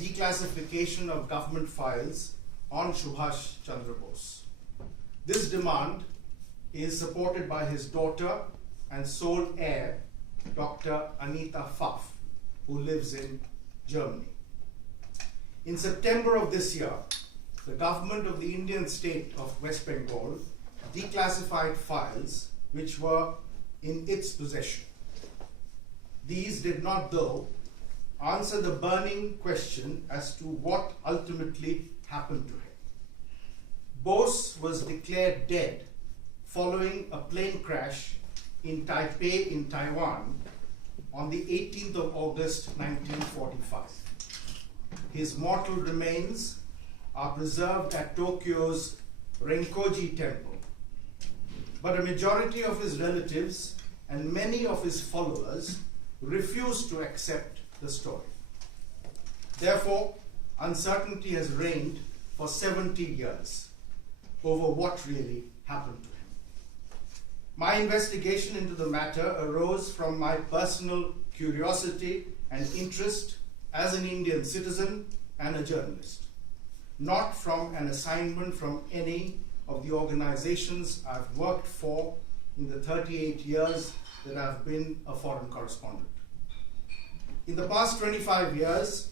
declassification of government files on Subhash Chandra Bose. This demand is supported by his daughter and sole heir, Dr. Anita Pfaff, who lives in Germany. In September of this year, the government of the Indian state of West Bengal declassified files which were in its possession. These did not, though, answer the burning question as to what ultimately happened to him. Bose was declared dead following a plane crash in Taipei in Taiwan on the 18th of August 1945. His mortal remains are preserved at Tokyo's Renkoji Temple, but a majority of his relatives and many of his followers refuse to accept the story. Therefore, uncertainty has reigned for 70 years over what really happened to him. My investigation into the matter arose from my personal curiosity and interest as an Indian citizen and a journalist, not from an assignment from any of the organizations I've worked for in the 38 years that I've been a foreign correspondent. In the past 25 years,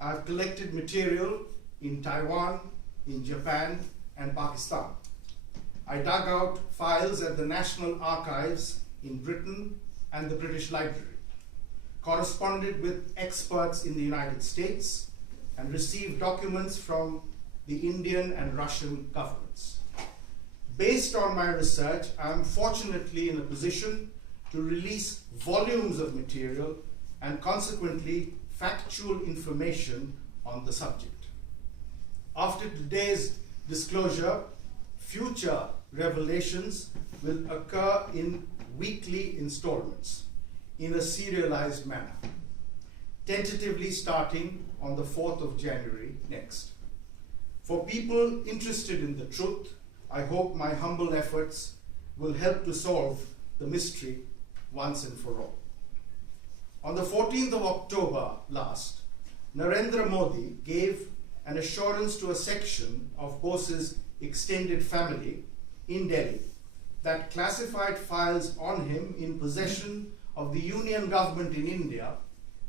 I've collected material in Taiwan, in Japan, and Pakistan. I dug out files at the National Archives in Britain and the British Library, corresponded with experts in the United States, and received documents from the Indian and Russian governments. Based on my research, I am fortunately in a position to release volumes of material and consequently factual information on the subject. After today's disclosure, future revelations will occur in weekly installments in a serialized manner, tentatively starting on the 4th of January next. For people interested in the truth, I hope my humble efforts will help to solve the mystery once and for all. On the 14th of October last, Narendra Modi gave an assurance to a section of Bose's extended family in Delhi that classified files on him in possession of the Union government in India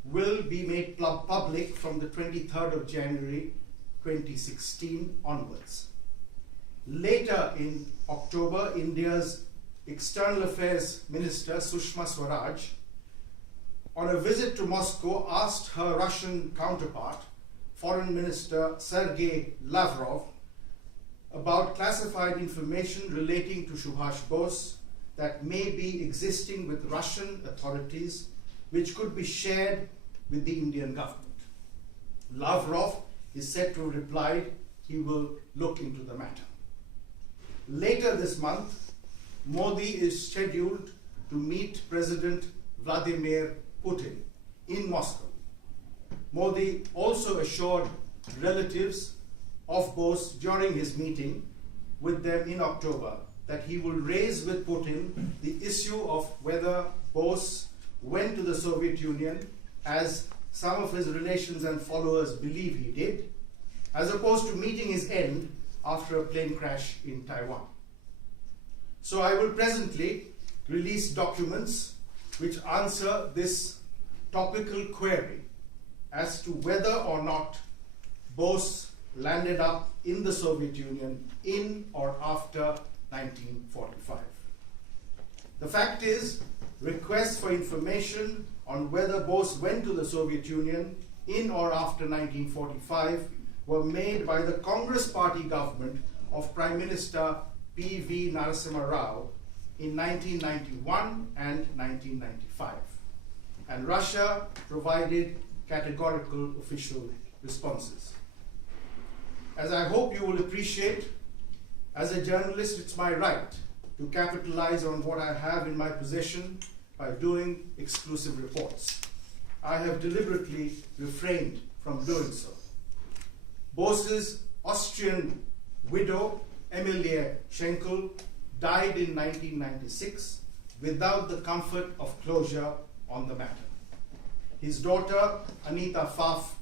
will be made public from the 23rd of January 2016 onwards. Later in October, India's External Affairs Minister Sushma Swaraj, on a visit to Moscow, asked her Russian counterpart, Foreign Minister Sergei Lavrov, about classified information relating to Subhash Bose that may be existing with Russian authorities, which could be shared with the Indian government. Lavrov is said to have replied he will look into the matter. Later this month, Modi is scheduled to meet President Vladimir Putin in Moscow. Modi also assured relatives of Bose during his meeting with them in October that he will raise with Putin the issue of whether Bose went to the Soviet Union, as some of his relations and followers believe he did, as opposed to meeting his end after a plane crash in Taiwan. So I will presently release documents which answer this topical query as to whether or not Bose landed up in the Soviet Union in or after 1945. The fact is, requests for information on whether Bose went to the Soviet Union in or after 1945 were made by the Congress Party government of Prime Minister P.V. Narasimha Rao in 1991 and 1995. And Russia provided categorical official responses. As I hope you will appreciate, as a journalist, it's my right to capitalize on what I have in my possession by doing exclusive reports. I have deliberately refrained from doing so. Bose's Austrian widow, Emilie Schenkel, died in 1996 without the comfort of closure on the matter. His daughter, Anita Pfaff,